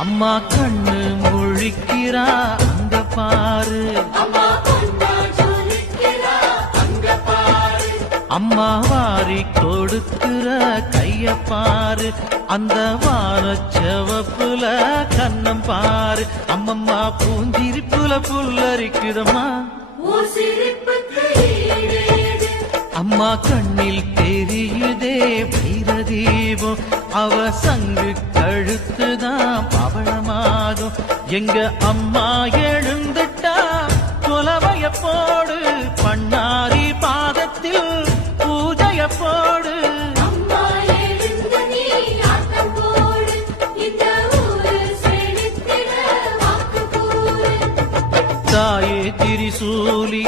அம்மா கண்ணு முழிக்கிறா அங்க பாரு, அம்மா வாரி கொடுக்கிற கைய பாரு, அந்த வானச்சவப்புல கண்ணம் பாரு. அம்மம்மா பூஞ்சிரிப்புல புல்லரிக்குதம்மா, அம்மா கண்ணில் தெரியுதே வைரதீபம், அவ சங்கு கழுத்துதான் பவளமாகும். எங்க அம்மா எழுந்துட்டா கொலவைய போடு, பண்ணாரி பாதத்தில் பூஜைய போடு. தாயே திரிசூலி